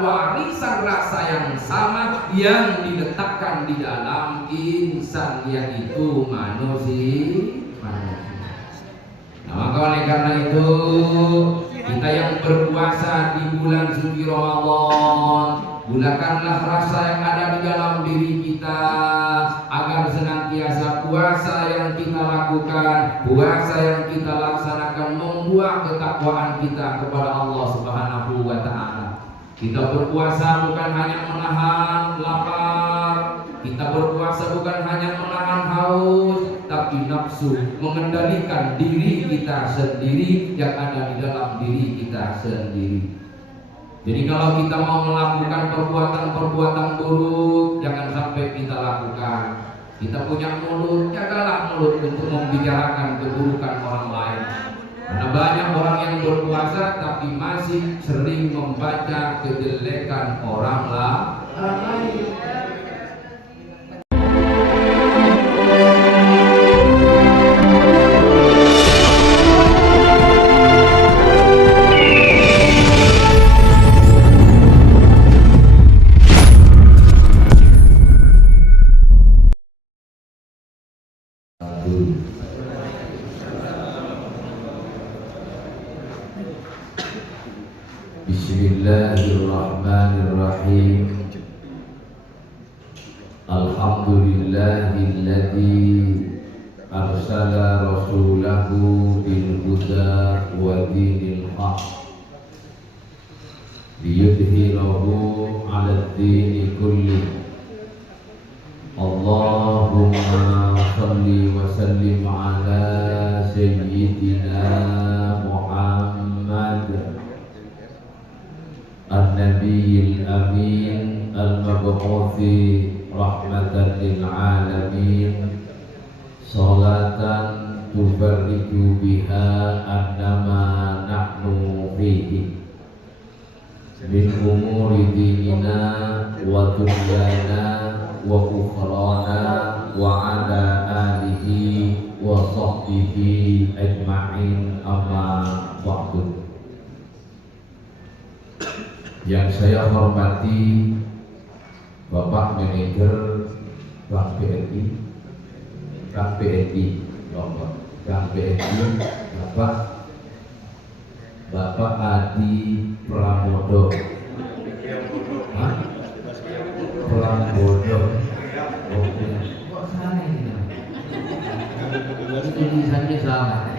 warisan rasa yang sama yang diletakkan di dalam insan, yaitu manusia. Nah, maka oleh karena itu kita yang berpuasa di bulan suci Ramadan, gunakanlah rasa yang ada di dalam diri kita agar senantiasa puasa yang kita lakukan, puasa yang kita laksanakan membuat ketakwaan kita kepada Allah Subhanahu wa Ta'ala. Kita berpuasa bukan hanya menahan lapar, kita berpuasa bukan hanya menahan haus, tapi nafsu, mengendalikan diri kita sendiri yang ada di dalam diri kita sendiri. Jadi kalau kita mau melakukan perbuatan-perbuatan buruk, jangan sampai kita lakukan. Kita punya mulut, jagalah mulut untuk membicarakan keburukan orang lain. Karena banyak orang yang berpuasa tapi masih sering membaca kejelekan orang lain. Bismillahirrahmanirrahim. Alhamdulillahilladzi arsala rasulahu bil huda wa dinil haq liyudhhirahu 'alad dini kullih. Allahumma shalli wa sallim ala sayyidina Muhammad An-Nabiyil Amin Al-Mab'uthi Rahmatan lil Alamin, Salatan tubarriju biha annama nahnu fihi min umuri dinina wa dunyana wa ukhrana wa ala alihi wa sahbihi ajma'in, amma ba'du. Yang saya hormati Bapak Manajer Bank BNI, Bank BNI, Bank BNI, Bapak Adi Pramodo, Pramodo, kok salah ini? Tulisannya salah.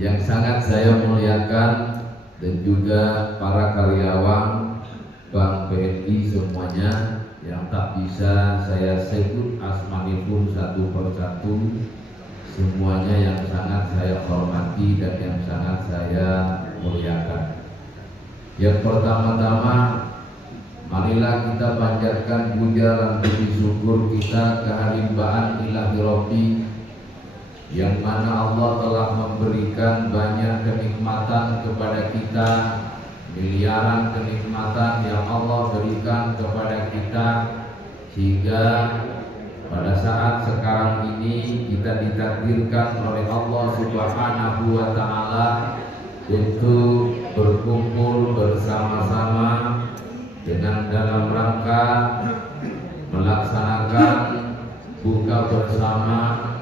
Yang sangat saya muliakan dan juga para karyawan Bank BNI semuanya yang tak bisa saya sebut asmanipun satu persatu, semuanya yang sangat saya hormati dan yang sangat saya muliakan. Yang pertama-tama, marilah kita panjatkan puja dan puji syukur kita kehadiran Ilahi Rabbi, yang mana Allah telah memberikan banyak kenikmatan kepada kita, miliaran kenikmatan yang Allah berikan kepada kita, sehingga pada saat sekarang ini kita ditakdirkan oleh Allah Subhanahu wa Ta'ala untuk berkumpul bersama-sama dengan dalam rangka melaksanakan buka bersama.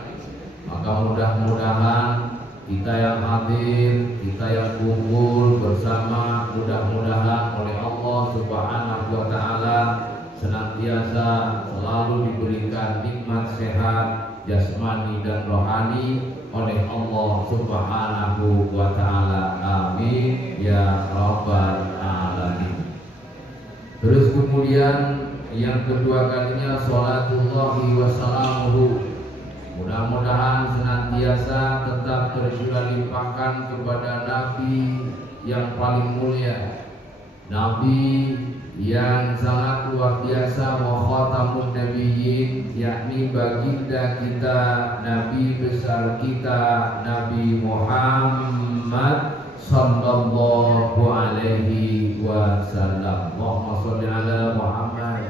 Maka mudah-mudahan kita yang hadir, kita yang kumpul bersama, mudah-mudahan oleh Allah Subhanahu wa Ta'ala senantiasa selalu diberikan nikmat sehat jasmani dan rohani oleh Allah Subhanahu wa Ta'ala. Amin ya rabbal alamin. Terus kemudian yang kedua kalinya sholatullahi wa salamuhu, mudah-mudahan senantiasa tetap tercurah limpahkan kepada Nabi yang paling mulia, Nabi yang sangat luar biasa, wa khatamun nabiyyin, yakni baginda kita, Nabi besar kita, Nabi Muhammad sallallahu alaihi wasallam. Allahumma sholli ala Muhammad.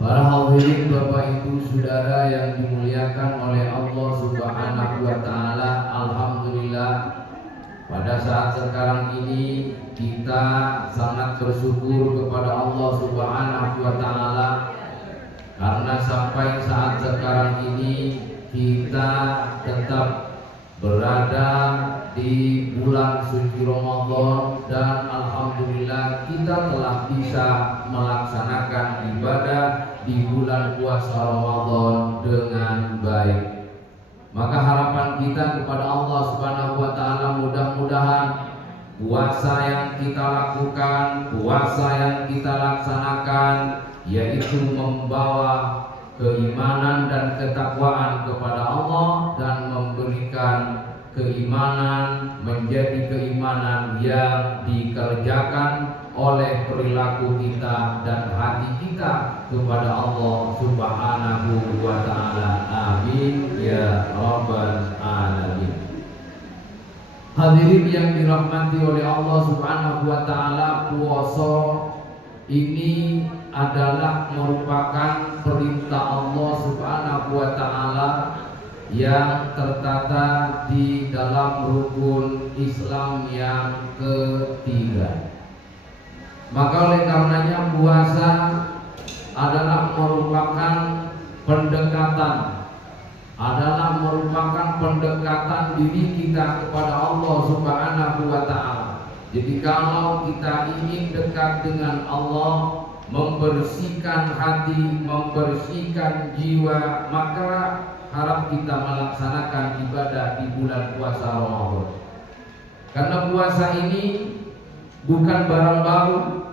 Para hadirin Bapak Ibu Saudara yang dimuliakan oleh Allah Subhanahu wa Ta'ala, alhamdulillah Pada saat sekarang ini kita sangat bersyukur kepada Allah Subhanahu wa Ta'ala, karena sampai saat sekarang ini kita tetap berada di bulan suci Ramadan, dan alhamdulillah kita telah bisa melaksanakan ibadah di bulan puasa Ramadan dengan baik. Maka harapan kita kepada Allah Subhanahu wa Ta'ala, mudah-mudahan puasa yang kita lakukan, puasa yang kita laksanakan, yaitu membawa keimanan dan ketakwaan kepada Allah, dan memberikan keimanan menjadi keimanan yang dikerjakan oleh perilaku kita dan hati kita kepada Allah Subhanahu wa Ta'ala. Amin ya rabbal alamin. Hadirin yang dirahmati oleh Allah Subhanahu wa Ta'ala, puasa ini adalah merupakan perintah Allah Subhanahu wa Ta'ala yang tertata di dalam rukun Islam yang ketiga. Maka oleh karenanya puasa adalah merupakan pendekatan diri kita kepada Allah Subhanahu wa Ta'ala. Jadi kalau kita ingin dekat dengan Allah, membersihkan hati, membersihkan jiwa, maka harap kita melaksanakan ibadah di bulan puasa Ramadan. Karena puasa ini bukan barang baru,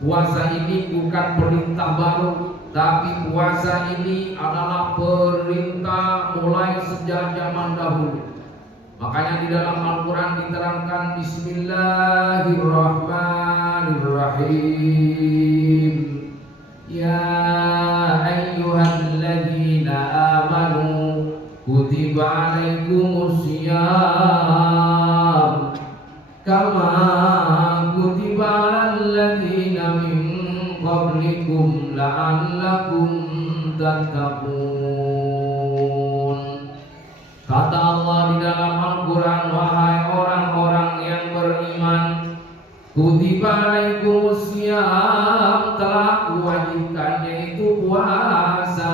puasa ini bukan perintah baru, tapi puasa ini adalah perintah mulai sejak zaman dahulu. Makanya di dalam Al-Quran diterangkan Bismillahirrahmanirrahim. Ya ayyuhalladzina amanu kutiba alaikumusiyam kama kutiba alalladzina min qablikum la'allakum tattaqun. Kata Allah di dalam Al-Quran, wahai orang-orang yang beriman, kutiba alaikumusiyam, telah kuwajibkan yaitu puasa,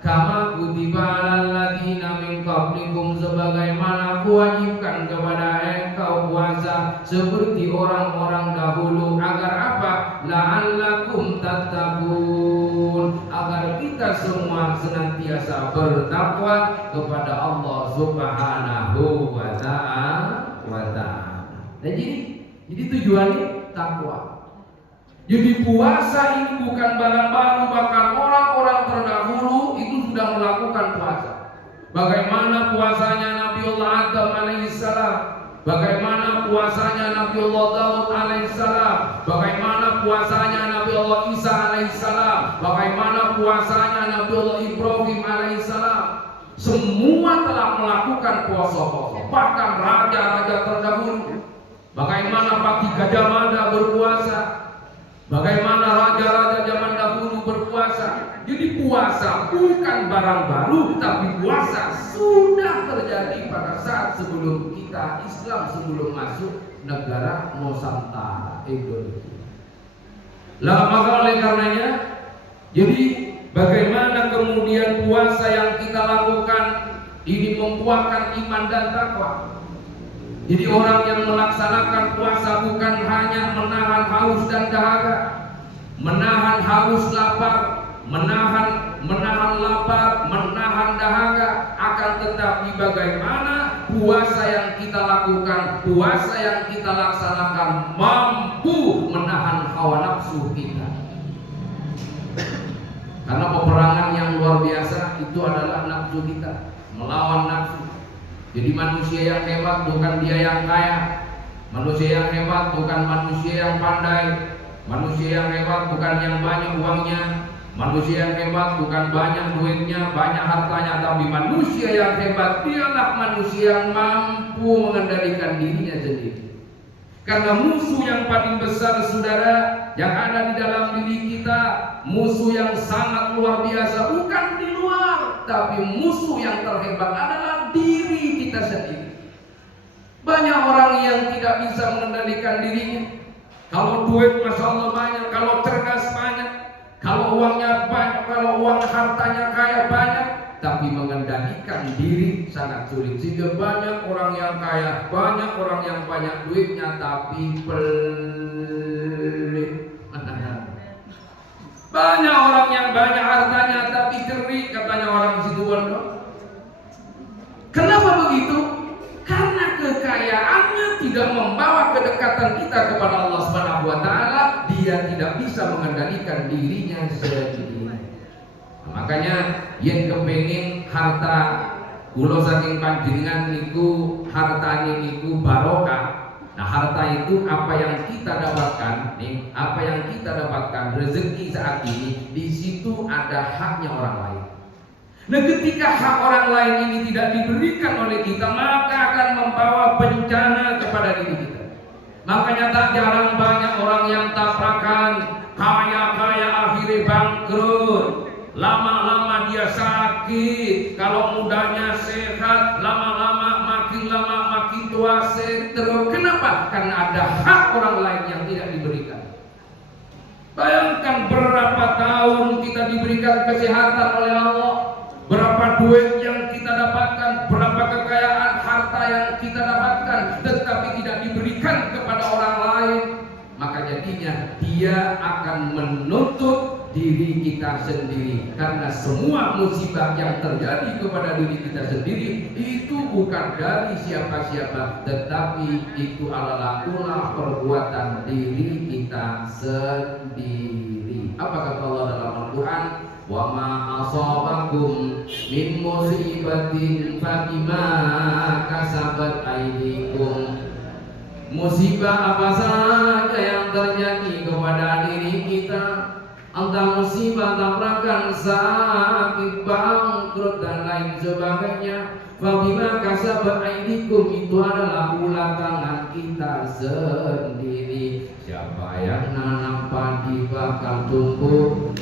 kama kutiba alalladzina min qablikum, sebagaimana kuwajibkan kepada engkau puasa seperti orang-orang dahulu, agar apa? La'allakum tattaqun, agar kita semua senantiasa bertakwa kepada Allah Subhanahu wa Ta'ala. Dan jadi tujuannya takwa. Jadi puasa ini bukan barang baru, bahkan orang-orang terdahulu itu sudah melakukan puasa. Bagaimana puasanya Nabiullah Adam alaihissalam, bagaimana puasanya Nabiullah Daud alaihissalam, bagaimana puasanya Nabiullah Isa alaihissalam, bagaimana puasanya Nabiullah Ibrahim alaihissalam. Semua telah melakukan puasa-puasa, bahkan raja-raja terdahulu. Bagaimana Patih Gajah Mada berpuasa, bagaimana raja-raja zaman dahulu berpuasa. Jadi puasa bukan barang baru, tapi puasa sudah terjadi pada saat sebelum kita Islam, sebelum masuk negara Nusantara Indonesia. Lah maka oleh karenanya, jadi bagaimana kemudian puasa yang kita lakukan ini membuahkan iman dan takwa. Jadi orang yang melaksanakan puasa bukan hanya menahan haus dan dahaga, menahan haus lapar, menahan lapar, menahan dahaga, akan tetapi bagaimana puasa yang kita lakukan, puasa yang kita laksanakan mampu menahan hawa nafsu kita. Karena peperangan yang luar biasa itu adalah nafsu kita, melawan nafsu. Jadi manusia yang hebat bukan dia yang kaya, manusia yang hebat bukan manusia yang pandai, manusia yang hebat bukan yang banyak uangnya, manusia yang hebat bukan banyak duitnya, banyak hartanya, tapi manusia yang hebat dialah manusia yang mampu mengendalikan dirinya sendiri. Karena musuh yang paling besar, saudara, yang ada di dalam diri kita, musuh yang sangat luar biasa, bukan di luar, tapi musuh yang terhebat adalah diri kita sendiri. Banyak orang yang tidak bisa mengendalikan dirinya. Kalau duit Masya Allah banyak, kalau cerdas banyak, kalau uangnya banyak, kalau uang hartanya kaya banyak, tapi mengendalikan diri sangat sulit. Sehingga banyak orang yang kaya, banyak orang yang banyak duitnya, tapi pelit. Banyak orang yang banyak hartanya, tapi cerik, katanya orang Situbondo. Kenapa begitu? Karena kekayaannya tidak membawa kedekatan kita kepada Allah Subhanahu wa taala, dia tidak bisa mengendalikan dirinya sendiri. Makanya yang kepengin harta kula saking panjenengan niku hartane niku barokah. Nah, harta itu apa yang kita dapatkan nih, apa yang kita dapatkan rezeki saat ini, di situ ada haknya orang lain. Nah, ketika hak orang lain ini tidak diberikan oleh kita, maka akan membawa bencana kepada diri kita. Makanya tak jarang banyak orang yang tabrakan, kaya-kaya akhirnya bangkrut. Lama-lama dia sakit, kalau mudanya sehat, lama-lama makin tua terus. Kenapa? Karena ada hak orang lain yang tidak diberikan. Bayangkan berapa tahun kita diberikan kesehatan oleh Allah, berapa duit yang kita dapatkan, berapa kekayaan harta yang kita dapatkan, tetapi tidak diberikan kepada orang lain, maka jadinya dia akan menutup diri kita sendiri. Karena semua musibah yang terjadi kepada diri kita sendiri itu bukan dari siapa-siapa, tetapi itu adalah ulah perbuatan diri kita sendiri. Apa kata Allah dalam Al-Quran? Wa ma asabakum min musibatin fabima kasabat aydikum. Musibah apa saja yang terjadi kepada diri kita, entah musibah, tabrakan, sakit, bangkrut dan lain sebagainya, fabima kasabat aydikum, itu adalah ulah tangan kita sendiri. Siapa yang nanam padi bakal tumbuh.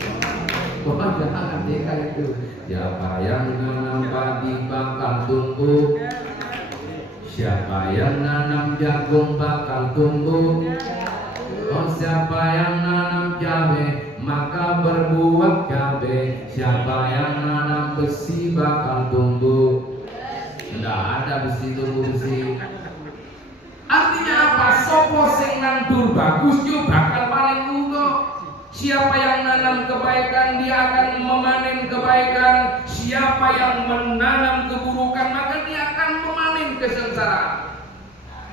Jangan deh itu. Siapa yang nanam padi bakal tumbuh. Siapa yang nanam jagung bakal tumbuh. Oh, siapa yang nanam cabe maka berbuah cabe. Siapa yang nanam besi bakal tumbuh. Tidak ada besi tumbuh besi. Artinya apa? Sopo sing nandur bagus yo bakal paling uga. Siapa yang nanam kebaikan dia akan memanen kebaikan. Siapa yang menanam keburukan maka dia akan memanen kesengsaraan.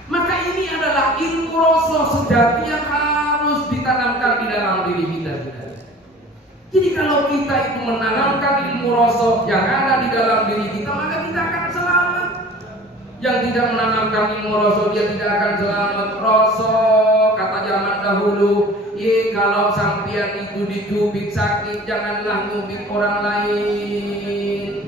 Maka ini adalah ilmu rasa sejati yang harus ditanamkan di dalam diri kita. Jadi kalau kita itu menanamkan ilmu rasa yang ada di dalam diri kita, maka kita akan selamat. Yang tidak menanamkan ilmu rasa dia tidak akan selamat. Rasa kata zaman dahulu, kalau sampian itu dicubit sakit, janganlah ngubit orang lain.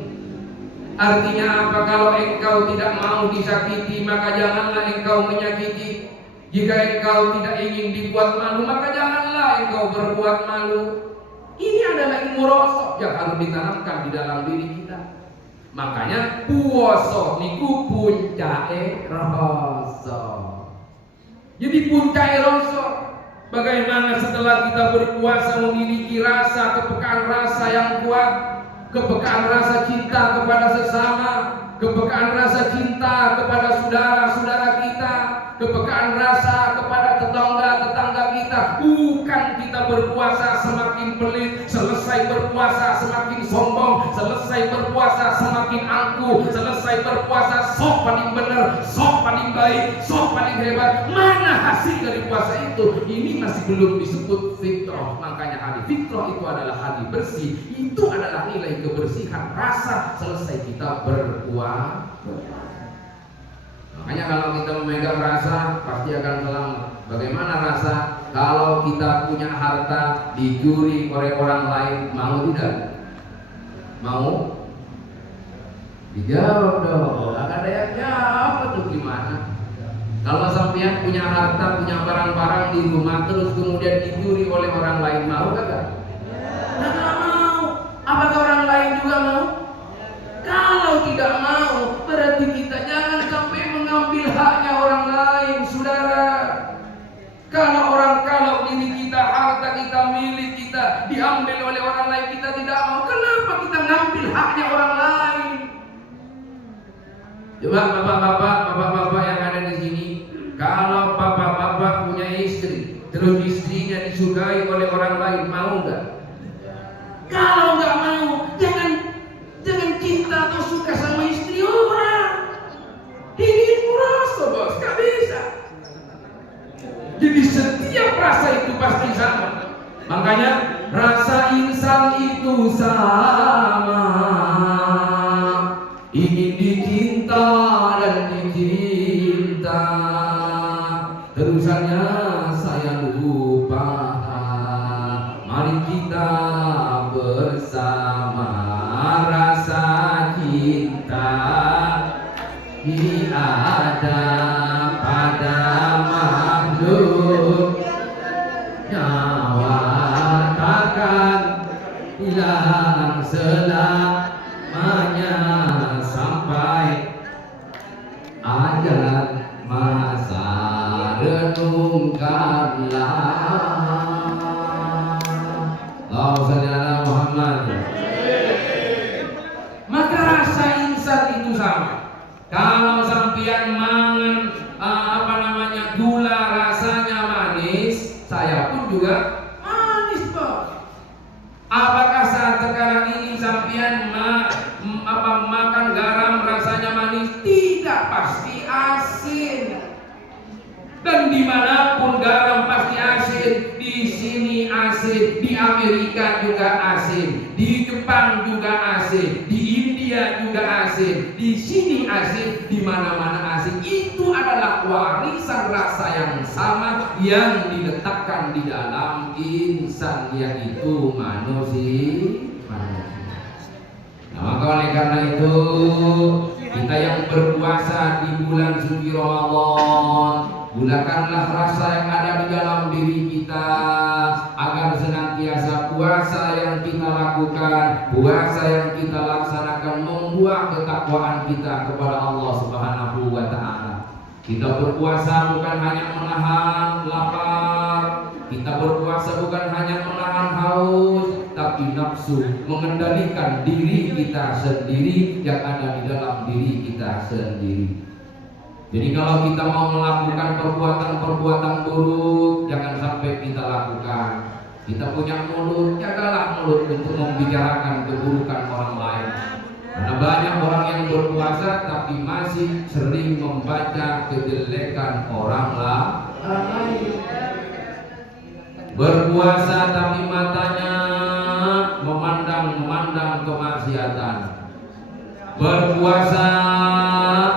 Artinya apa? Kalau engkau tidak mau disakiti, maka janganlah engkau menyakiti. Jika engkau tidak ingin dibuat malu, maka janganlah engkau berbuat malu. Ini adalah ilmu rasa yang harus ditanamkan di dalam diri kita. Makanya puasa niku puncake rasa. Jadi puncake rasa. Bagaimana setelah kita berpuasa memiliki rasa kepekaan rasa yang kuat, kepekaan rasa cinta kepada sesama, kepekaan rasa cinta kepada saudara-saudara kita, kepekaan rasa kepada tetangga-tetangga kita. Bukan kita berpuasa semakin pelit, selesai berpuasa semakin sombong, selesai berpuasa semakin angkuh, selesai berpuasa sok paling benar, sok paling baik, sok paling hebat. Mana hasil dari puasa itu? Ini masih belum disebut fitrah. Makanya hari fitrah itu adalah hari bersih. Itu adalah nilai kebersihan rasa selesai kita berpuasa. Makanya kalau kita memegang rasa pasti akan selamat. Bagaimana rasa? Kalau kita punya harta dicuri oleh orang lain, mau tidak? Mau? Dijawab dong. Gak ada yang jawab tuh gimana? Kalau sampean punya harta, punya barang-barang di rumah terus kemudian dicuri oleh orang lain, mau kagak? Nggak mau. Apakah orang lain juga mau? Kalau tidak mau, berarti kita jangan sampai mengambil haknya Coba bapak-bapak yang ada di sini, kalau bapak-bapak punya istri, terus istrinya disukai oleh orang lain, mau nggak? Kalau nggak mau, jangan cinta atau suka sama istri orang. Ini rasa bos, nggak bisa. Jadi setiap rasa itu pasti sama. Makanya rasa insan itu sama, ingin dicinta dan dicinta. Terusannya saya lupa. Mari kita bersama rasa cinta ada pada makhluk, nyawa takkan hilang selamanya sampai ajal masa renungkanlah. Allahumma shalli ala Muhammad. Maka rasa insan itu sama. Kalau sampean mangan gula rasanya manis, saya pun juga manis, bos. Apakah saat sekarang ini sampean makan garam rasanya manis? Tidak, pasti asin. Dan dimanapun garam pasti asin. Di sini asin, di Amerika juga asin, di Jepang juga asin, di India juga asin, di sini asin, di mana-mana asin. Itu adalah warisan rasa yang sama yang diletakkan di dalam insan, yaitu manusia. Nah, maka oleh karena itu kita yang berpuasa di bulan suci Ramadan, gunakanlah rasa yang ada di dalam diri kita agar senantiasa puasa yang kita lakukan, puasa yang kita laksanakan membuat ketakwaan kita kepada Allah Subhanahu wa Ta'ala. Kita berpuasa bukan hanya menahan lapar, kita berpuasa bukan hanya menahan haus, tapi nafsu, mengendalikan diri kita sendiri yang ada di dalam diri kita sendiri. Jadi kalau kita mau melakukan perbuatan-perbuatan buruk, jangan sampai kita lakukan. Kita punya mulut, jagalah mulut untuk membicarakan keburukan orang lain. Karena banyak orang yang berpuasa tapi masih sering membaca kejelekan orang lain. Berpuasa tapi matanya memandang kemaksiatan. Berpuasa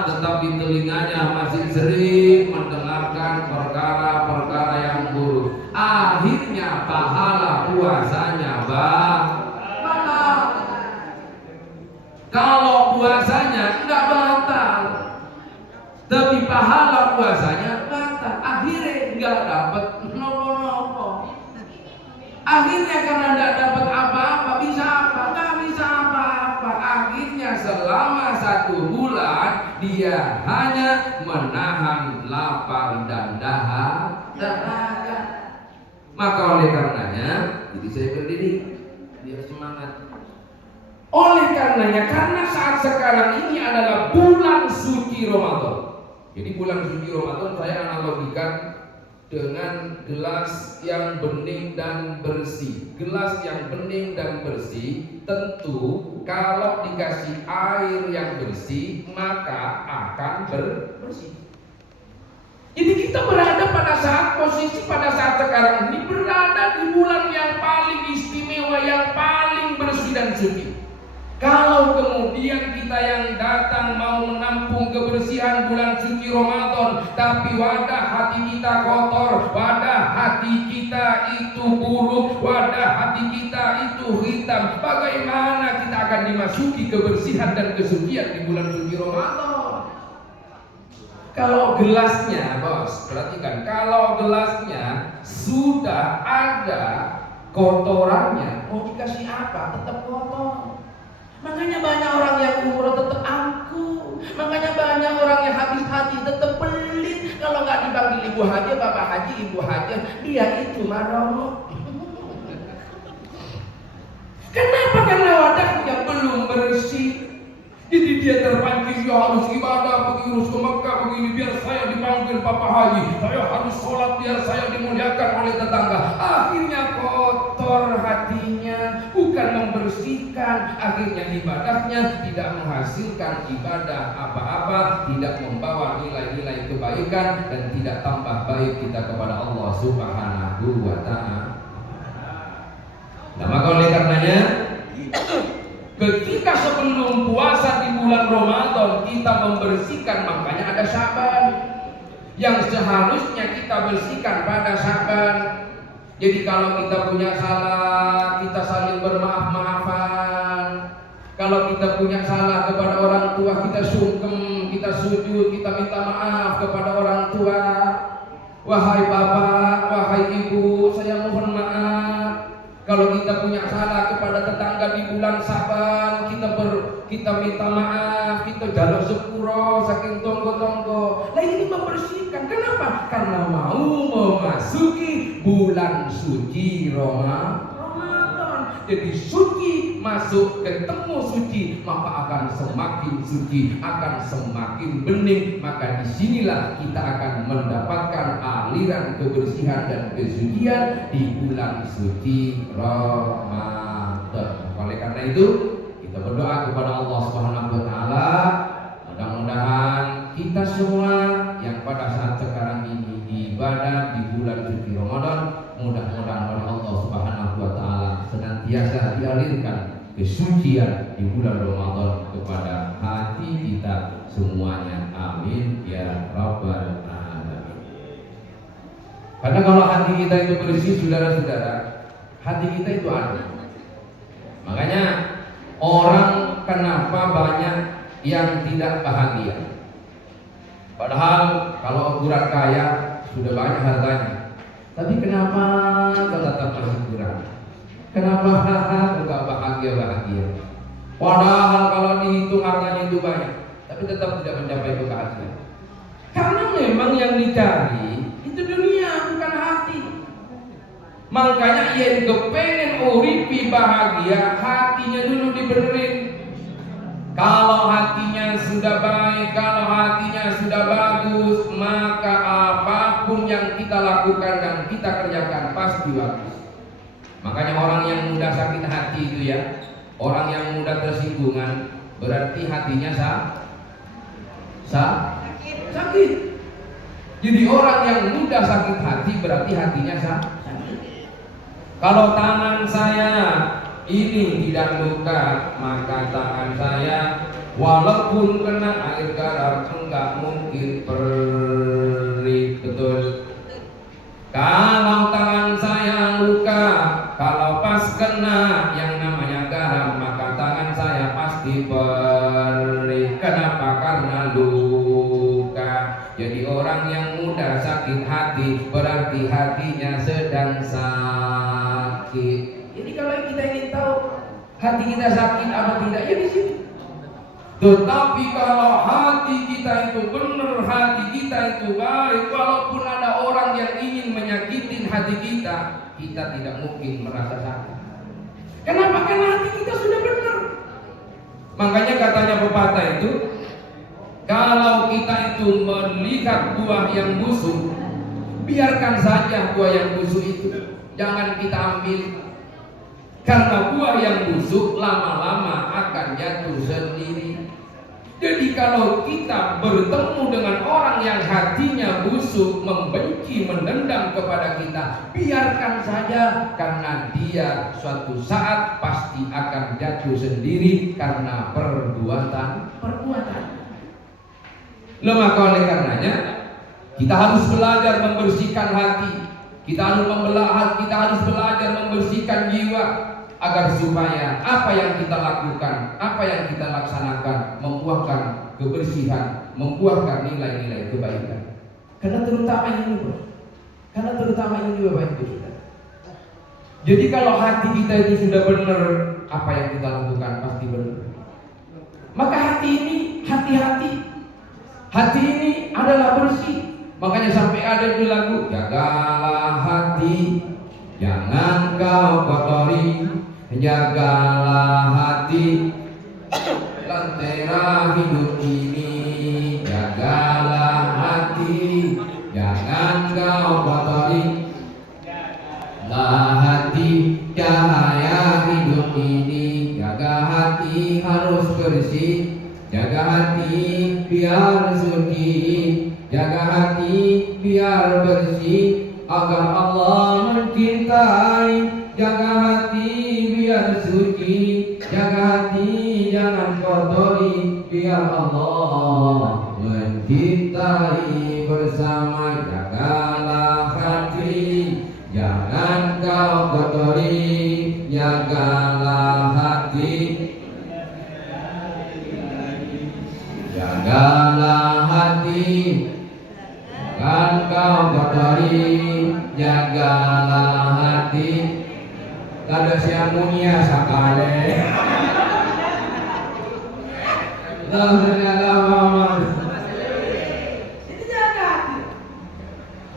tetapi telinganya masih sering mendengarkan perkara-perkara yang buruk. Akhirnya pahala puasanya batal. Kalau puasanya enggak batal, tapi pahala puasanya batal. Akhirnya enggak dapat nopo-nopo. Akhirnya karena enggak dapat apa-apa, bisa apa? Enggak bisa apa-apa. Akhirnya selama 1 bulan dia hanya menahan lapar dan dahaga. Maka oleh karenanya, jadi saya berdiri biar semangat. Oleh karenanya, karena saat sekarang ini adalah bulan suci Ramadan. Jadi bulan suci Ramadan saya analogikan dengan gelas yang bening dan bersih. Gelas yang bening dan bersih tentu kalau dikasih air yang bersih maka akan bersih. Jadi kita berada pada saat sekarang ini berada di bulan yang paling istimewa, yang paling bersih dan suci. Kalau kemudian kita yang datang mau menampung kebersihan bulan suci Ramadan, tapi wadah hati kita kotor, wadah hati kita itu buruk, wadah hati kita itu hitam, bagaimana kita akan dimasuki kebersihan dan kesucian di bulan suci Ramadan? Kalau gelasnya, bos, perhatikan, kalau gelasnya sudah ada kotorannya, mau dikasih apa? Tetap kotor. Makanya banyak orang yang umroh tetap angkuh. Makanya banyak orang yang habis haji tetap pelit. Kalau nggak dipanggil ibu haji, bapak haji, ibu haji, dia itu maromo. Kenapa? Karena wadahnya belum bersih. Jadi dia terpancing, dia harus ibadah, pergi urus ke Mekah begini, biar saya dipanggil Papa Haji, saya harus sholat biar saya dimuliakan oleh tetangga. Akhirnya kotor hatinya, bukan membersihkan. Akhirnya ibadahnya tidak menghasilkan ibadah apa-apa, tidak membawa nilai-nilai kebaikan, dan tidak tambah baik kita kepada Allah Subhanahu wa Ta'ala. Nah, maka oleh karenanya, ketika sebelum puasa di bulan Ramadan kita membersihkan, makanya ada Syaban yang seharusnya kita bersihkan pada Syaban. Jadi kalau kita punya salah, kita saling bermaaf-maafan. Kalau kita punya salah kepada orang tua, kita sungkem, kita sujud, kita minta maaf kepada orang tua. Wahai bapak, wahai ibu, saya mohon maaf. Kalau kita punya salah kepada tetangga di bulan Syaban, kita minta maaf, kita jalan sepuro saking tonggo-tonggo. Nah ini membersihkan. Kenapa? Karena mau memasuki bulan suci Ramadan. Jadi suci, masuk ketemu suci, maka akan semakin suci, akan semakin bening. Maka disinilah kita akan mendapatkan aliran kebersihan dan kesucian di bulan suci Ramadan. Oleh karena itu, kita berdoa kepada Allah Subhanahu wa Ta'ala, mudah-mudahan kita semua yang pada saat sekarang ini ibadah di bulan suci Ramadan, mudah-mudahan oleh Allah Subhanahu wa Ta'ala senantiasa dialirkan kesucian di bulan Ramadan kepada hati kita semuanya. Amin ya rabbal alamin. Karena kalau hati kita itu bersih, saudara-saudara, hati kita itu adil. Makanya orang kenapa banyak yang tidak bahagia? Padahal kalau ukuran kaya sudah banyak hartanya, tapi kenapa kau tetap masih kurang? Kenapa enggak bahagia? Padahal kalau dihitung hartanya itu banyak, tapi tetap tidak mencapai kebahagiaan. Karena memang yang dicari itu dunia, bukan hati. Makanya ia kepengen uripi bahagia, hatinya dulu dibenerin. Kalau hatinya sudah baik, kalau hatinya sudah bagus, maka apapun yang kita lakukan dan kita kerjakan pasti bagus. Makanya orang yang mudah sakit hati itu ya, orang yang mudah tersinggungan, berarti hatinya sakit. Jadi orang yang mudah sakit hati berarti hatinya sakit. Kalau tangan saya ini tidak luka, maka tangan saya walaupun kena air garam enggak mungkin perih, betul. Kalau tangan saya luka, kalau pas kena yang namanya garam, maka tangan saya pasti perih. Kenapa? Karena luka. Jadi orang yang mudah sakit hati berarti hatinya sedang sakit. Jadi kalau kita ingin tahu hati kita sakit apa tidak, ya di sini. Tetapi kalau hati kita itu benar, hati kita itu baik, walaupun ada orang yang ingin menyakitin hati kita, kita tidak mungkin merasa sakit. Kenapa? Karena hati kita sudah benar. Makanya katanya pepatah itu, kalau kita itu melihat buah yang busuk, biarkan saja buah yang busuk itu, jangan kita ambil. Karena buah yang busuk lama-lama akan jatuh sendiri. Jadi kalau kita bertemu dengan orang yang hatinya busuk, membenci, mendendam kepada kita, biarkan saja, karena dia suatu saat pasti akan jatuh sendiri karena perbuatan. Maka oleh karenanya kita harus belajar membersihkan hati. Kita harus belajar membersihkan jiwa, agar supaya apa yang kita lakukan, apa yang kita laksanakan membuahkan kebersihan, membuahkan nilai-nilai kebaikan. Karena terutama ini Bapak Ibu kita. Jadi kalau hati kita itu sudah benar, apa yang kita lakukan pasti benar. Maka hati ini hati-hati. Hati ini adalah bersih. Makanya sampai ada di lagu, jagalah hati, jangan kau kotori. Jagalah hati, lentera hidup ini, jagalah hati, jangan kau kotori. Lah hati, cahaya hidup ini, jaga hati harus bersih, jaga hati biar suci, jaga hati biar bersih, agar Allah mencintai, jaga hati biar suci, jaga hati jangan kotori, biar Allah mencintai bersama. Jagalah hati, jangan kau kotori, jagalah hati, jagalah hati, jangan kau kotori, jagalah hati. Kada siamunia sakale.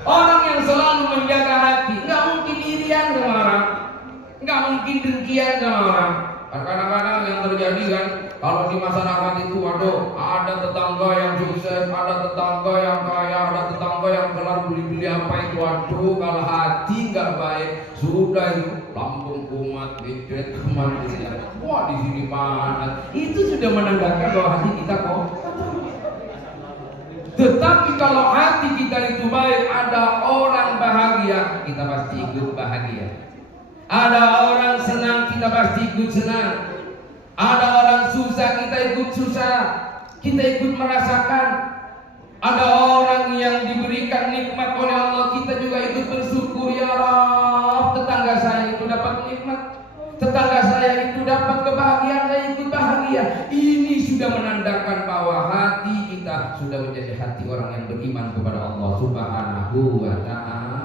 Orang yang selalu menjaga hati nggak mungkin irian sama orang, nggak mungkin dengkian sama orang. Kadang-kadang yang terjadi kan, kalau di masyarakat itu ada tetangga yang sukses, ada tetangga yang kaya, ada tetangga yang kelar beli-beli apa itu. Kalau hati nggak baik, sudah itu lambung kumat, bibir kematian. Wah, di sini panas. Itu sudah menandakan bahwa hati kita kotor. Tetapi kalau hati kita itu baik, ada orang bahagia, kita pasti ikut bahagia. Ada orang senang, kita pasti ikut senang. Ada orang susah, kita ikut susah, kita ikut merasakan. Ada orang yang diberikan nikmat oleh Allah, kita juga ikut bersyukur. Ya Rabb, tetangga saya itu dapat nikmat, tetangga saya itu dapat kebahagiaan, saya ikut bahagia. Ini sudah menandakan bahwa hati kita sudah menjadi hati orang yang beriman kepada Allah Subhanahu wa ta'ala.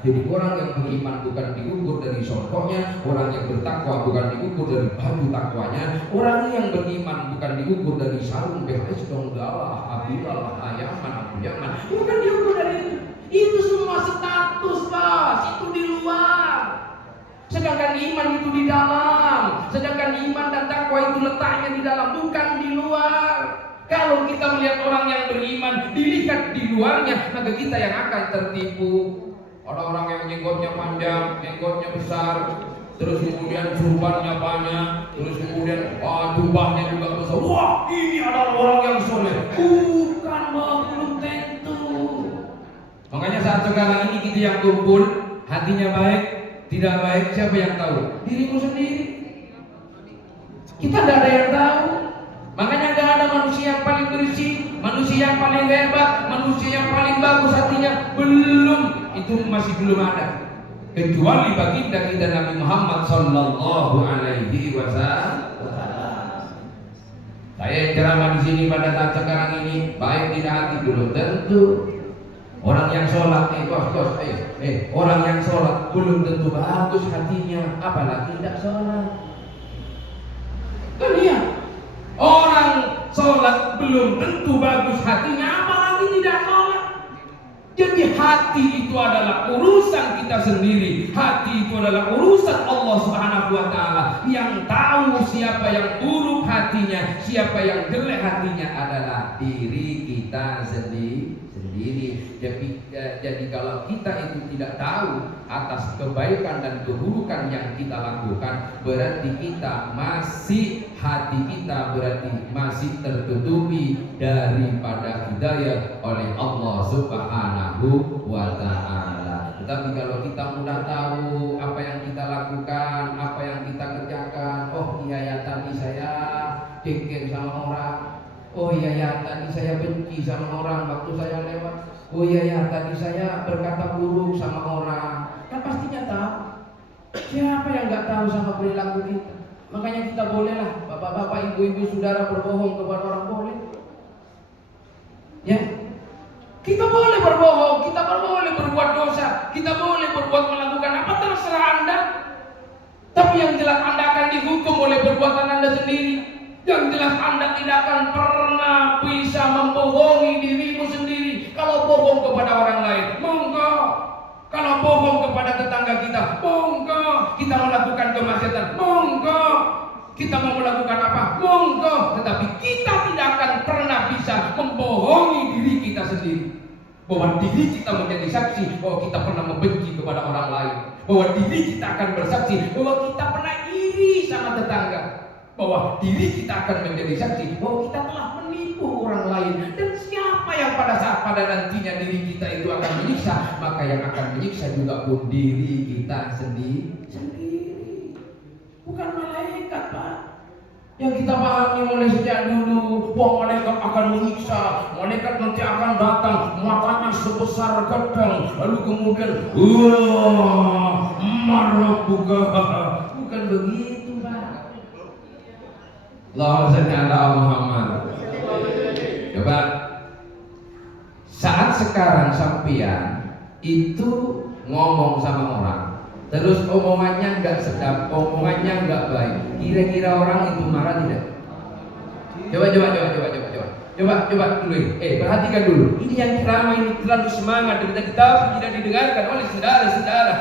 Jadi orang yang beriman bukan diukur dari contohnya, orang yang bertakwa bukan diukur dari baju takwanya, orang yang beriman bukan diukur dari sarung BHS donggalah, abilah, ayaman, abuyaman, bukan diukur dari itu. Itu semua status, Bos, itu di luar. Sedangkan iman itu di dalam, sedangkan iman dan takwa itu letaknya di dalam, bukan di luar. Kalau kita melihat orang yang beriman dilihat di luarnya, maka kita yang akan tertipu. Ada orang yang jenggotnya panjang, jenggotnya besar, terus kemudian surbannya banyak, terus kemudian jubahnya juga besar. Wah, ini adalah orang yang soleh. Bukan, belum tentu. Makanya saat sekarang ini kita yang kumpul, hatinya baik, tidak baik, siapa yang tahu? Dirimu sendiri. Kita tidak ada yang tahu. Makanya tidak ada manusia yang paling bersih, manusia yang paling hebat, manusia yang paling bagus hatinya. Belum. Itu masih belum ada, kecuali baginda kita Nabi Muhammad sallallahu alaihi wasallam. Saya yang ceramah di sini pada saat sekarang ini baik tidak hati belum tentu. Orang yang sholat, orang yang sholat belum tentu bagus hatinya, apalagi tidak sholat. Kan iya, orang sholat belum tentu bagus hatinya, apalagi tidak sholat. Jadi hati itu adalah urusan kita sendiri. Hati itu adalah urusan Allah Subhanahu wa ta'ala. Yang tahu siapa yang buruk hatinya, siapa yang jelek hatinya adalah diri kita sendiri. Jadi kalau kita itu tidak tahu atas kebaikan dan keburukan yang kita lakukan, berarti kita masih, hati kita berarti masih tertutupi daripada hidayah oleh Allah Subhanahu wa ta'ala. Tetapi kalau kita mudah tahu apa yang kita lakukan, apa yang kita kerjakan, oh iya ya tadi saya cengeng sama orang, oh iya ya tadi saya benci sama orang waktu saya lewat, oh iya ya tadi saya berkata buruk sama orang. Kan pastinya tahu. Siapa yang nggak tahu sama perilaku kita? Makanya kita bolehlah, bapak-bapak, ibu-ibu, saudara berbohong kepada orang, boleh. Ya, kita boleh berbohong, kita boleh berbuat dosa, kita boleh berbuat melakukan apa terserah Anda. Tapi yang jelas Anda akan dihukum oleh perbuatan Anda sendiri. Yang jelas Anda tidak akan pernah bisa membohongi dirimu sendiri. Kalau bohong kepada orang lain, monggo. Kalau bohong kepada tetangga kita, monggo. Kita melakukan kemaksiatan, monggo. Kita mau melakukan apa, monggo. Tetapi sendiri. Bahwa diri kita menjadi saksi bahwa kita pernah membenci kepada orang lain. Bahwa diri kita akan bersaksi bahwa kita pernah iri sama tetangga. Bahwa diri kita akan menjadi saksi bahwa kita telah menipu orang lain. Dan siapa yang pada saat pada nantinya diri kita itu akan menyiksa, maka yang akan menyiksa juga pun diri kita sendiri. Bukan malaikat, Pak. Yang kita pahami mulai sejak dulu, bahwa malaikat akan menyiksa, malaikat nanti akan datang, matanya sebesar gedang, lalu kemudian, marah buka. Bukan begitu, Pak. Allahumma shalli ala Muhammad. Coba, saat sekarang sampean itu ngomong sama orang, terus omongannya nggak sedap, omongannya nggak baik, kira-kira orang itu marah tidak? Coba dulu. Perhatikan dulu. Ini yang ceramah ini terlalu semangat dan tapi tidak didengarkan oleh saudara-saudara.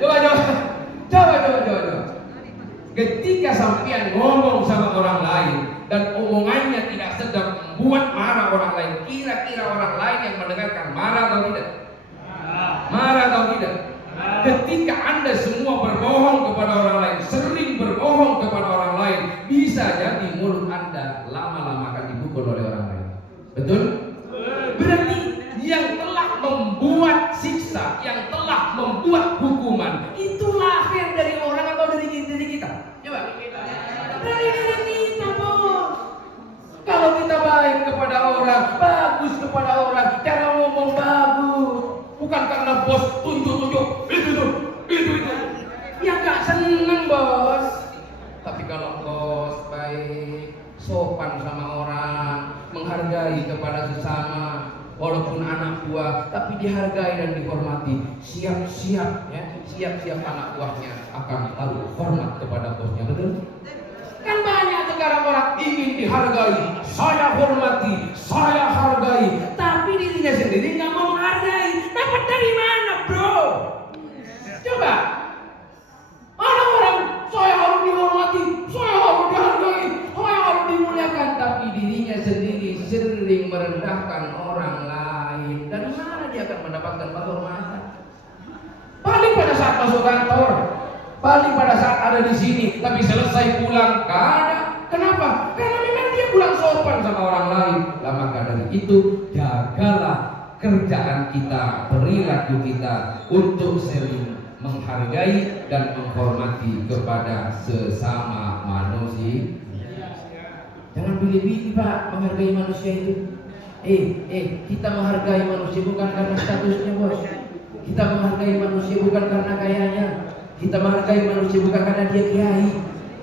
Coba. Ketika sampean ngomong sama orang lain dan omongannya tidak sedap membuat marah orang lain, kira-kira orang lain yang mendengarkan marah atau tidak? Marah atau tidak? Ketika Anda semua berbohong kepada orang lain, sering berbohong kepada orang lain, bisa jadi mulut Anda lama-lama akan dipukul oleh orang lain. Betul? Berarti yang telah membuat siksa, yang telah membuat hukuman, itu lahir dari orang atau dari diri kita? Coba. Dari diri kita, Bos. Kalau kita baik kepada orang, bagus kepada orang, cara ngomong bagus. Bukan karena bos tunjuk itu. Ya gak seneng, Bos. Tapi kalau bos baik, sopan sama orang, menghargai kepada sesama, walaupun anak buah, tapi dihargai dan dihormati. Siap-siap anak buahnya akan taruh hormat kepada bosnya. Betul? Kan banyak sekarang orang ingin dihargai, saya hormati, saya hargai, tapi dirinya sendiri nggak mau menghargai. Dapat dari mana, bro? Coba. Orang-orang saya harus dihormati, saya harus dihargai, saya harus dimuliakan, tapi dirinya sendiri sering merendahkan orang lain. Dan mana dia akan mendapatkan penghormatan? Paling pada saat masuk kantor, paling pada saat ada di sini, tapi selesai pulang gak ada. Kenapa? Karena memang dia kurang sopan sama orang lain. Lah maka dari itu jagalah kerjaan kita, perilaku kita untuk saling menghargai dan menghormati kepada sesama manusia. Jangan pilih-pilih, Pak, menghargai manusia itu. Kita menghargai manusia bukan karena statusnya, Bos. Kita menghargai manusia bukan karena kayanya. Kita menghargai manusia bukan karena dia kiai.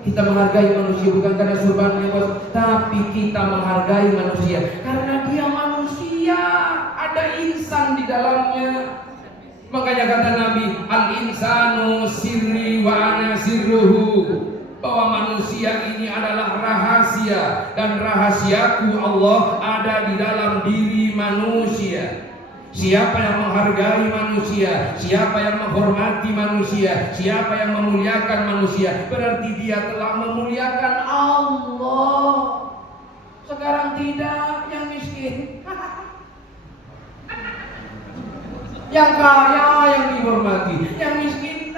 Kita menghargai manusia bukan karena surbannya, Bos. Tapi kita menghargai manusia karena dia manusia. Ada insan di dalamnya. Makanya kata Nabi, al-insanu sirri wa ana sirruhu. Bahwa manusia ini adalah rahasia, dan rahasiaku Allah ada di dalam diri manusia. Siapa yang menghargai manusia, siapa yang menghormati manusia, siapa yang memuliakan manusia, berarti dia telah memuliakan Allah. Sekarang tidak, yang miskin. Yang kaya yang dihormati, yang miskin.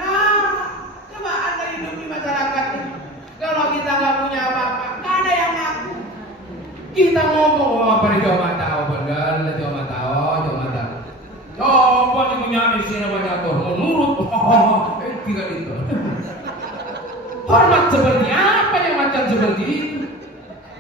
Coba Anda hidup di masyarakat ini. Kalau kita nggak punya apa-apa, nggak ada yang ngaku. Kita ngomong apa nih, cuma tahu, benar, cuma tahu. Coba sih punya miskin namanya tuh, menurut, tidak itu. Hormat seperti apa yang macam seperti itu?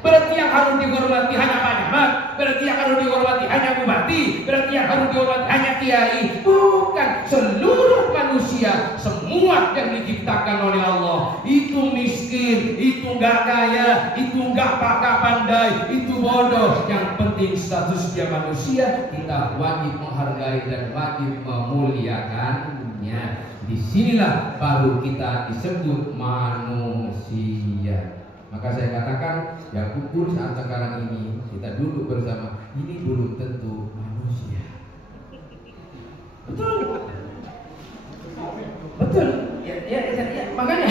Berarti yang harus dihormati hanya pejabat, berarti yang harus dihormati hanya bupati, berarti yang harus dihormati hanya kiai. Bukan, seluruh manusia, semua yang diciptakan oleh Allah. Itu miskin, itu nggak kaya, itu nggak pandai, itu bodoh. Yang penting status dia manusia, kita wajib menghargai dan wajib memuliakannya. Disinilah baru kita disebut manusia. Maka saya katakan, ya kumpul saat sekarang ini kita duduk bersama, ini belum tentu manusia. Betul. Ya, makanya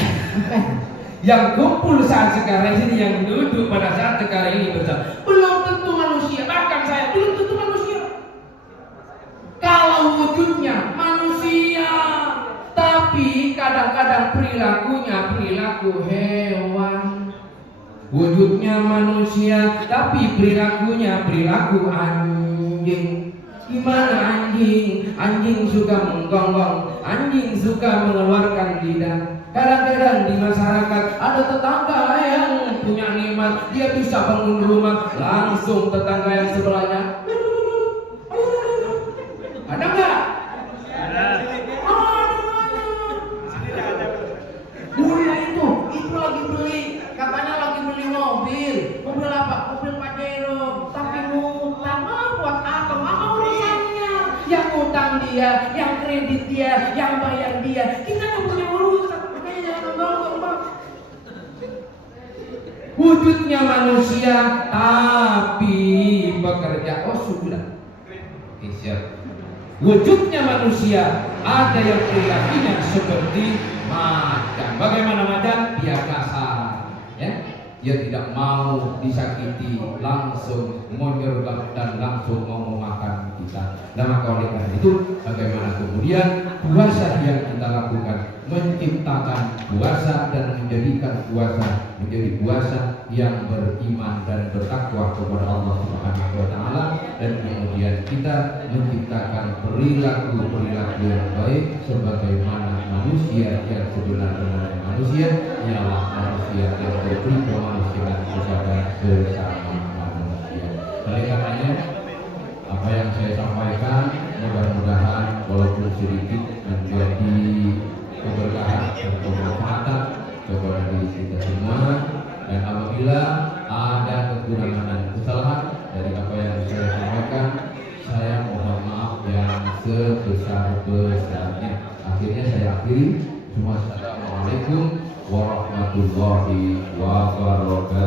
yang kumpul saat sekarang ini, yang duduk pada saat sekarang ini bersama, belum tentu manusia. Bahkan saya belum tentu wujudnya manusia, tapi kadang-kadang perilakunya perilaku hewan. Wujudnya manusia, tapi perilakunya perilaku anjing. Gimana anjing? Anjing suka menggonggong, anjing suka mengeluarkan lidah. Kadang-kadang di masyarakat ada tetangga yang punya nikmat, dia bisa bangun rumah, langsung tetangga yang sebelahnya. Ada nggak? Ada. Mulia itu lagi beli, katanya lagi beli mobil. Mobil apa? Mobil Pajero. Tapi ngutang, buat apa? Apa urusannya? Yang ngutang dia, yang kredit dia, yang bayar dia. Kita nggak punya urusan. Makanya jangan ngomong, Bang. Wujudnya manusia, tapi bekerja. Oh sudah. Siap. Wujudnya manusia, ada yang perilakunya seperti macan. Bagaimana macan? Dia kasar, ya. Dia tidak mau disakiti, langsung menyergap dan langsung mau memakan kita. Nah maka oleh karena itu, bagaimana kemudian puasa yang kita lakukan menciptakan puasa dan menjadikan puasa menjadi puasa yang beriman dan bertakwa kepada Allah Subhanahu wa taala, dan kemudian kita menciptakan perilaku-perilaku yang baik sebagaimana manusia yang sebenarnya manusia ialah manusia yang berberi kemanusiaan kepada sesama manusia. Oleh karenanya apa yang saya sampaikan mudah-mudahan walaupun sedikit menjadi keberkahan dan kebermanfaatan kepada diri kita semua, dan apabila ada kekurangan dan kesalahan dari apa yang saya sampaikan, saya mohon maaf yang sebesar-besarnya. Akhirnya saya akhiri. Wassalamualaikum warahmatullahi wabarakatuh.